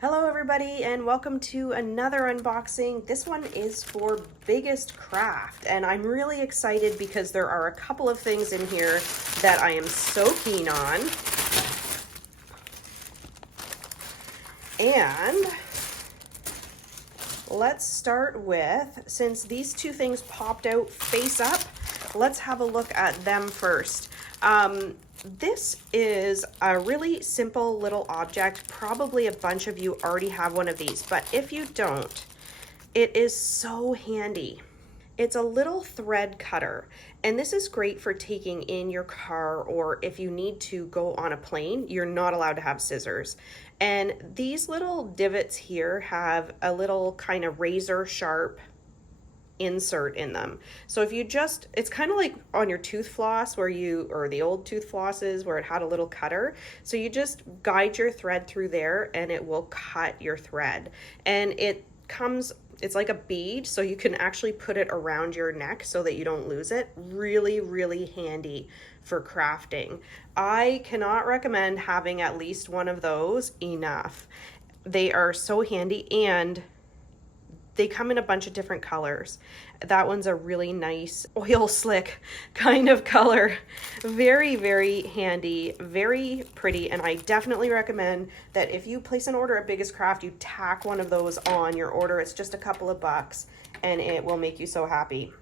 Hello everybody and welcome to another unboxing. This one is for Biggest Craft and I'm really excited because there are a couple of things in here that I am so keen on. And let's start with, since these two things popped out face up, let's have a look at them first. This is a really simple little object. Probably a bunch of you already have one of these, but if you don't, it is so handy. It's a little thread cutter, and this is great for taking in your car, or if you need to go on a plane, you're not allowed to have scissors. And these little divots here have a little kind of razor sharp insert in them. So if you just, it's kind of like on your tooth floss where you, or the old tooth flosses where it had a little cutter. So you just guide your thread through there and it will cut your thread. And it comes, it's like a bead, so you can actually put it around your neck so that you don't lose it. Really, really handy for crafting. I cannot recommend having at least one of those enough. They are so handy, and they come in a bunch of different colors. That one's a really nice oil slick kind of color. Very, very handy, very pretty, and I definitely recommend that if you place an order at Biggest Craft, you tack one of those on your order. It's just a couple of bucks and it will make you so happy.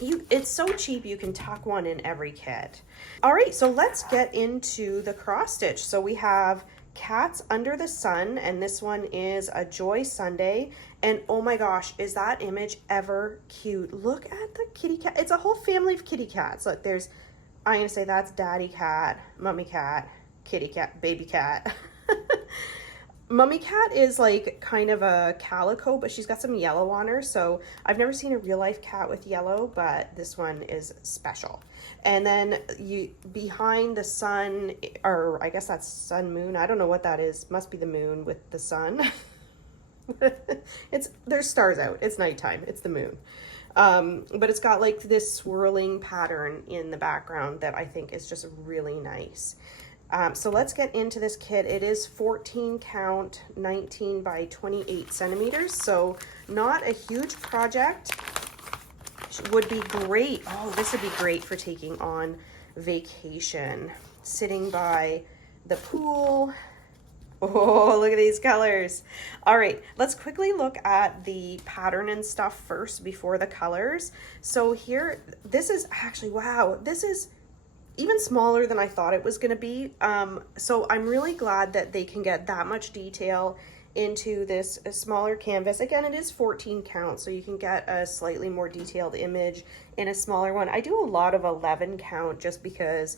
It's so cheap, you can tuck one in every kit. All right, so let's get into the cross stitch. So we have Cats Under the Sun, and this one is a Joy Sunday. And oh my gosh, is that image ever cute? Look at the kitty cat. It's a whole family of kitty cats. Look, there's, I'm gonna say that's daddy cat, mommy cat, kitty cat, baby cat. Mummy cat is like kind of a calico, but she's got some yellow on her. So I've never seen a real life cat with yellow, but this one is special. And then you behind the sun, or I guess that's sun moon. I don't know what that is. Must be the moon with the sun. There's stars out. It's nighttime. It's the moon. But it's got like this swirling pattern in the background that I think is just really nice. So let's get into this kit. It is 14 count, 19 by 28 centimeters. So not a huge project. Would be great. Oh, this would be great for taking on vacation. Sitting by the pool. Oh, look at these colors. All right, let's quickly look at the pattern and stuff first before the colors. So here, this is actually, wow, this is even smaller than I thought it was gonna be. So I'm really glad that they can get that much detail into this smaller canvas. Again, it is 14 count, so you can get a slightly more detailed image in a smaller one. I do a lot of 11 count just because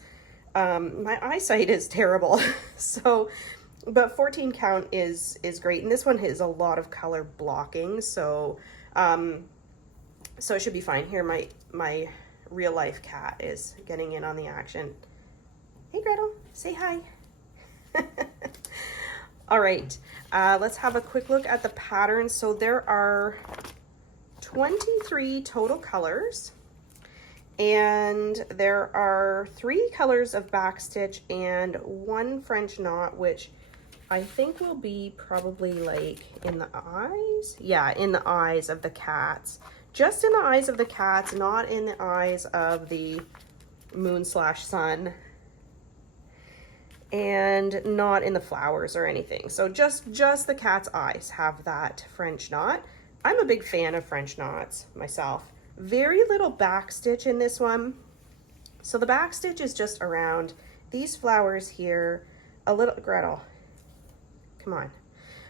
my eyesight is terrible. So, but 14 count is great. And this one has a lot of color blocking, so so it should be fine. Here, my real life cat is getting in on the action. Hey Gretel, say hi. All right, let's have a quick look at the pattern. So there are 23 total colors, and there are 3 colors of backstitch and 1 French knot, which I think will be probably like in the eyes. Yeah, in the eyes of the cats. Just in the eyes of the cats, not in the eyes of the moon/sun, and not in the flowers or anything. So just the cat's eyes have that French knot. I'm a big fan of French knots myself. Very little back stitch in this one. So the back stitch is just around these flowers here, a little, Gretel, come on,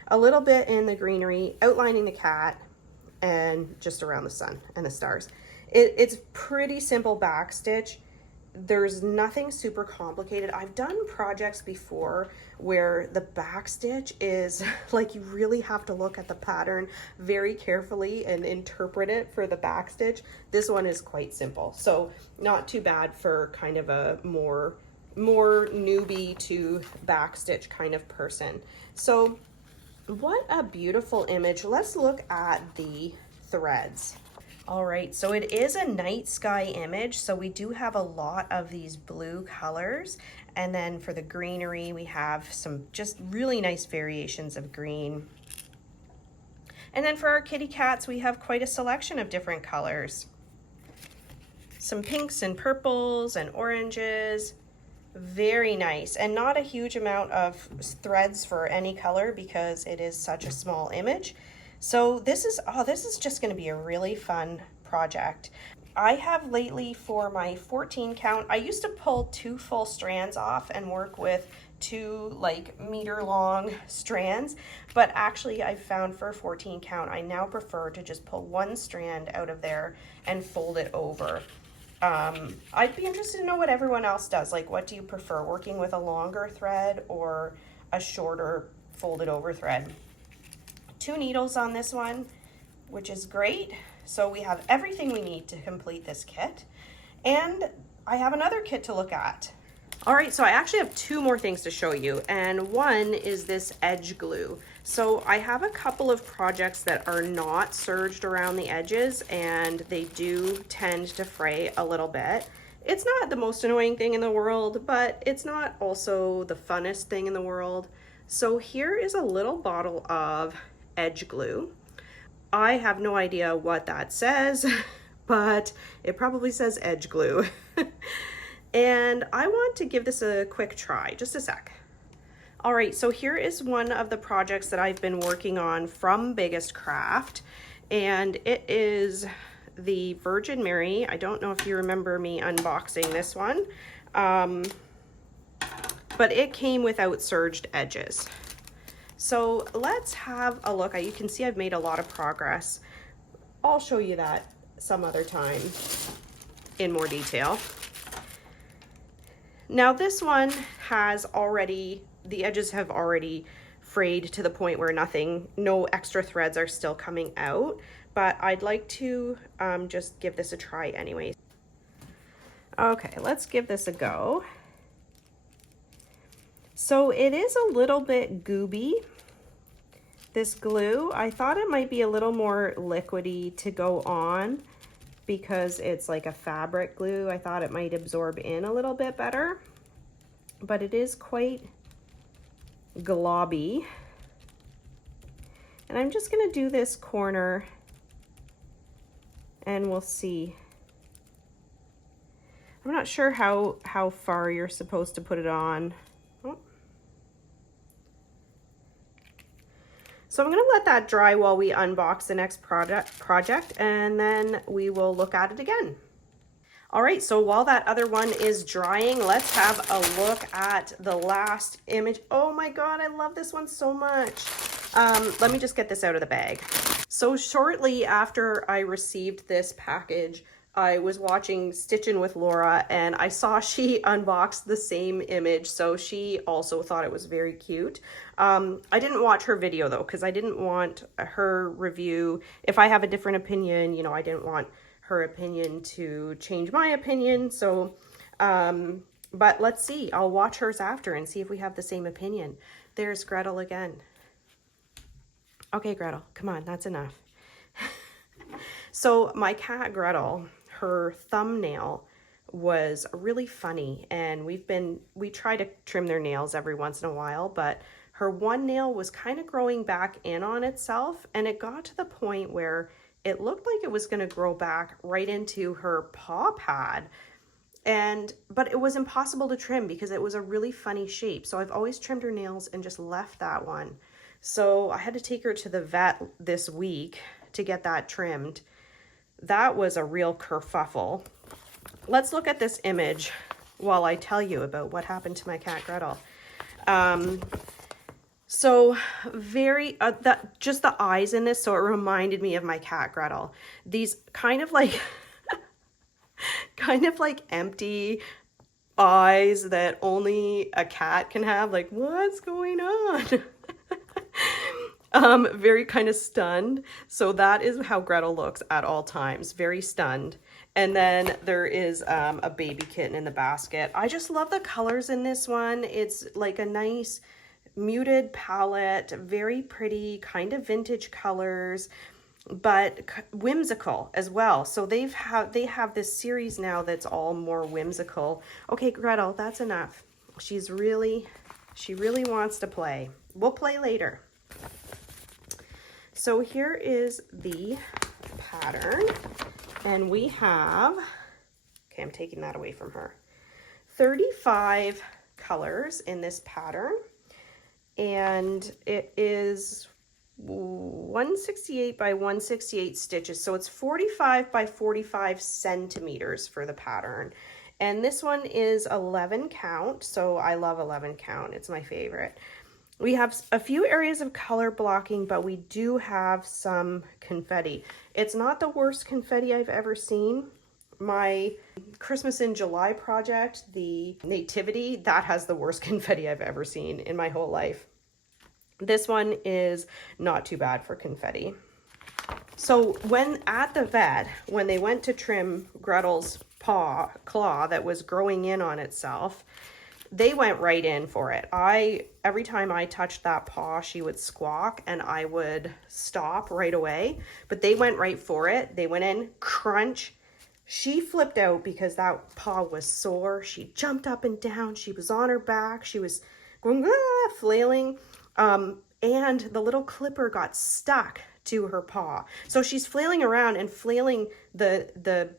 a little bit in the greenery, outlining the cat, and just around the sun and the stars. It's pretty simple back stitch. There's nothing super complicated. I've done projects before where the back stitch is like, you really have to look at the pattern very carefully and interpret it for the back stitch. This one is quite simple, so not too bad for kind of a more newbie to back stitch kind of person. So what a beautiful image. Let's look at the threads. All right, so it is a night sky image, so we do have a lot of these blue colors, And then for the greenery, we have some just really nice variations of green. And then for our kitty cats, we have quite a selection of different colors. Some pinks and purples and oranges. Very nice, and not a huge amount of threads for any color because it is such a small image. So this is just going to be a really fun project. I have lately, for my 14 count, I used to pull 2 full strands off and work with 2 like meter long strands, but actually I found for 14 count I now prefer to just pull 1 strand out of there and fold it over. I'd be interested to know what everyone else does. Like, what do you prefer, working with a longer thread or a shorter folded over thread? 2 needles on this one, which is great. So we have everything we need to complete this kit. And I have another kit to look at. All right, so I actually have 2 more things to show you, and one is this edge glue. So I have a couple of projects that are not serged around the edges, and they do tend to fray a little bit. It's not the most annoying thing in the world, but it's not also the funnest thing in the world. So here is a little bottle of edge glue. I have no idea what that says, but it probably says edge glue. And I want to give this a quick try, just a sec. All right, so here is one of the projects that I've been working on from Biggest Craft, and it is the Virgin Mary. I don't know if you remember me unboxing this one, but it came without serged edges. So let's have a look. You can see I've made a lot of progress. I'll show you that some other time in more detail. Now this one has already, the edges have already frayed to the point where no extra threads are still coming out, but I'd like to just give this a try anyway. Okay, let's give this a go. So it is a little bit gooby, this glue. I thought it might be a little more liquidy to go on because it's like a fabric glue. I thought it might absorb in a little bit better, but it is quite globby. And I'm just gonna do this corner and we'll see. I'm not sure how far you're supposed to put it on. So I'm gonna let that dry while we unbox the next project, and then we will look at it again. All right, so while that other one is drying, let's have a look at the last image. Oh my God, I love this one so much. Let me just get this out of the bag. So shortly after I received this package, I was watching Stitchin' with Laura and I saw she unboxed the same image, so she also thought it was very cute. I didn't watch her video though, because I didn't want her review. If I have a different opinion, you know, I didn't want her opinion to change my opinion. So, but let's see. I'll watch hers after and see if we have the same opinion. There's Gretel again. Okay, Gretel, come on, that's enough. So my cat Gretel, her thumbnail was really funny, and we try to trim their nails every once in a while, but her one nail was kind of growing back in on itself, and it got to the point where it looked like it was going to grow back right into her paw pad. But it was impossible to trim because it was a really funny shape. So I've always trimmed her nails and just left that one. So I had to take her to the vet this week to get that trimmed. That was a real kerfuffle. Let's look at this image while I tell you about what happened to my cat Gretel. So very, just the eyes in this, so it reminded me of my cat Gretel. These kind of like, empty eyes that only a cat can have, like, what's going on? Very kind of stunned. So that is how Gretel looks at all times, very stunned. And then there is a baby kitten in the basket. I just love the colors in this one. It's like a nice muted palette, very pretty, kind of vintage colors, but whimsical as well. So they have this series now that's all more whimsical. Okay, Gretel, that's enough. she really wants to play. We'll play later. So here is the pattern, and we have, okay, I'm taking that away from her, 35 colors in this pattern, and it is 168 by 168 stitches, so it's 45 by 45 centimeters for the pattern. And this one is 11 count, so I love 11 count, it's my favorite. We have a few areas of color blocking, but we do have some confetti. It's not the worst confetti I've ever seen. My Christmas in July project, the Nativity, that has the worst confetti I've ever seen in my whole life. This one is not too bad for confetti. So when at the vet, when they went to trim Gretel's claw that was growing in on itself, they went right in for it. Every time I touched that paw, she would squawk and I would stop right away, but they went right for it. They went in, crunch. She flipped out because that paw was sore. She jumped up and down. She was on her back. She was going, flailing. And the little clipper got stuck to her paw. So she's flailing around and flailing the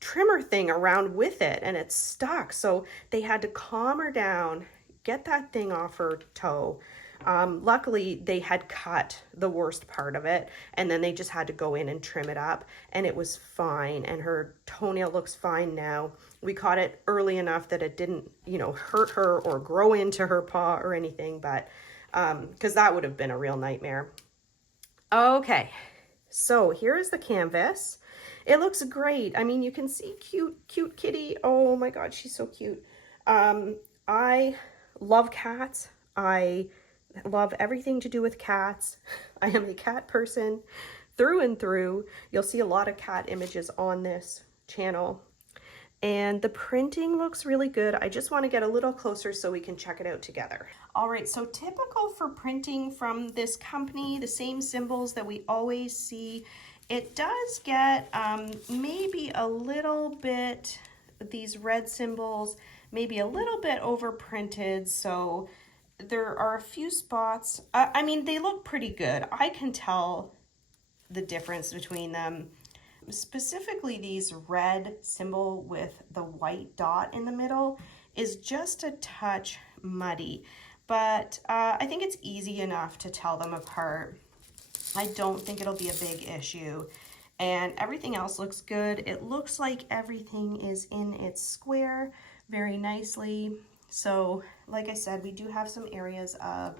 trimmer thing around with it, and it's stuck. So they had to calm her down, get that thing off her toe. Luckily they had cut the worst part of it, and then they just had to go in and trim it up, and it was fine, and her toenail looks fine now. We caught it early enough that it didn't, hurt her or grow into her paw or anything, but because that would have been a real nightmare. Okay, so here is the canvas. It looks great. I mean, you can see cute kitty. Oh my God, she's so cute. I love cats. I love everything to do with cats. I am a cat person through and through. You'll see a lot of cat images on this channel. And the printing looks really good. I just want to get a little closer so we can check it out together. All right, so typical for printing from this company, the same symbols that we always see. It does get maybe a little bit, these red symbols, maybe a little bit overprinted. So there are a few spots. I mean, they look pretty good. I can tell the difference between them. Specifically, these red symbol with the white dot in the middle is just a touch muddy, but I think it's easy enough to tell them apart. I don't think it'll be a big issue, and everything else looks good. It looks like everything is in its square very nicely. So like I said, we do have some areas of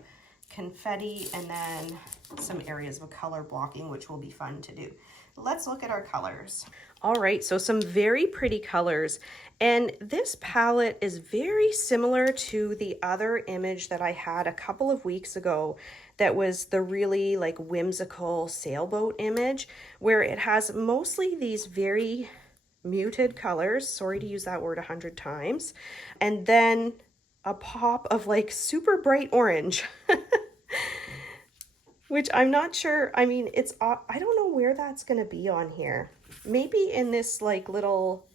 confetti and then some areas of color blocking, which will be fun to do. Let's look at our colors. All right, so some very pretty colors. And this palette is very similar to the other image that I had a couple of weeks ago that was the really like whimsical sailboat image, where it has mostly these very muted colors. Sorry to use that word 100 times. And then a pop of like super bright orange. Which I'm not sure, I mean, I don't know where that's gonna be on here. Maybe in this like little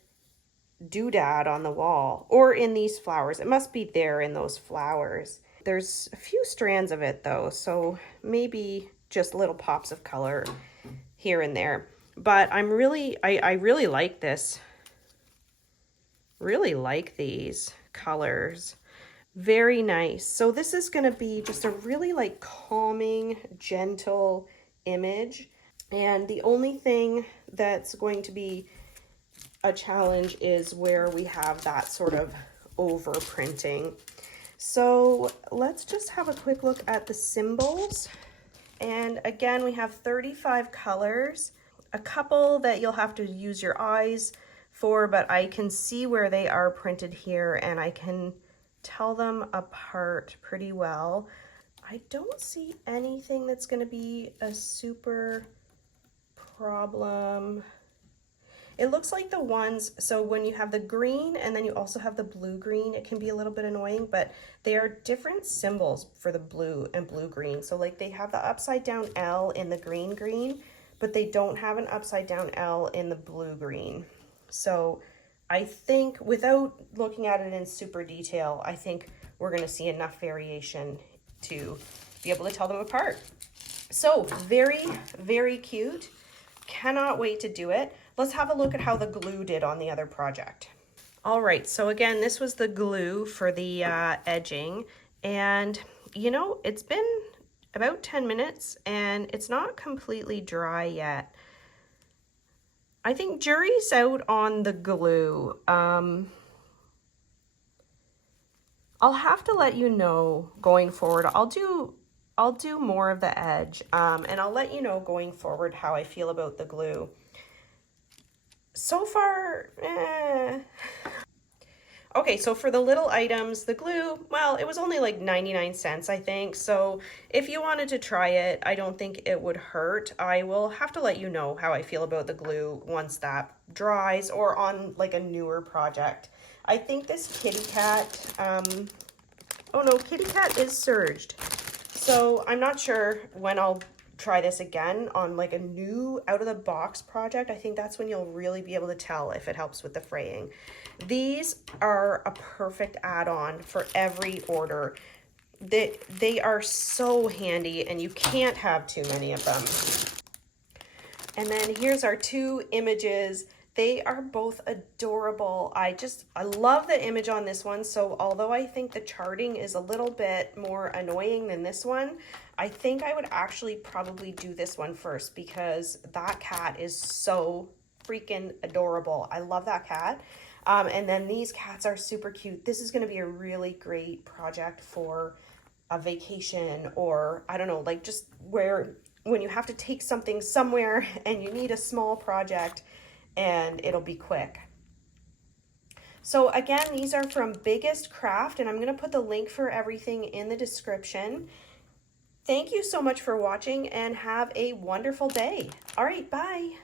doodad on the wall, or in these flowers. It must be there in those flowers. There's a few strands of it though, so maybe just little pops of color here and there. But I really like this. Really like these colors. Very nice. So this is going to be just a really like calming, gentle image. And the only thing that's going to be a challenge is where we have that sort of over printing. So let's just have a quick look at the symbols. And again, we have 35 colors, a couple that you'll have to use your eyes for, but I can see where they are printed here and I can tell them apart pretty well. I don't see anything that's going to be a super problem. It looks like the ones, so when you have the green and then you also have the blue green, it can be a little bit annoying, but they are different symbols for the blue and blue green. So like they have the upside down L in the green, but they don't have an upside down L in the blue green. So I think, without looking at it in super detail, I think we're gonna see enough variation to be able to tell them apart. So very, very cute. Cannot wait to do it. Let's have a look at how the glue did on the other project. All right, so again, this was the glue for the edging, and you know, it's been about 10 minutes and it's not completely dry yet. I think jury's out on the glue. I'll have to let you know going forward. I'll do more of the edge, and I'll let you know going forward how I feel about the glue. So far, Okay, so for the little items, the glue, well, it was only like 99 cents, I think. So if you wanted to try it, I don't think it would hurt. I will have to let you know how I feel about the glue once that dries or on like a newer project. I think this kitty cat, oh no, kitty cat is surged. So I'm not sure when I'll try this again on like a new out of the box project. I think that's when you'll really be able to tell if it helps with the fraying. These are a perfect add-on for every order. They are so handy and you can't have too many of them. And then here's our two images. They are both adorable. I love the image on this one. So although I think the charting is a little bit more annoying than this one, I think I would actually probably do this one first because that cat is so freaking adorable. I love that cat. And then these cats are super cute. This is going to be a really great project for a vacation, or I don't know, like just when you have to take something somewhere and you need a small project and it'll be quick. So again, these are from Biggest Craft, and I'm going to put the link for everything in the description. Thank you so much for watching and have a wonderful day. All right, bye.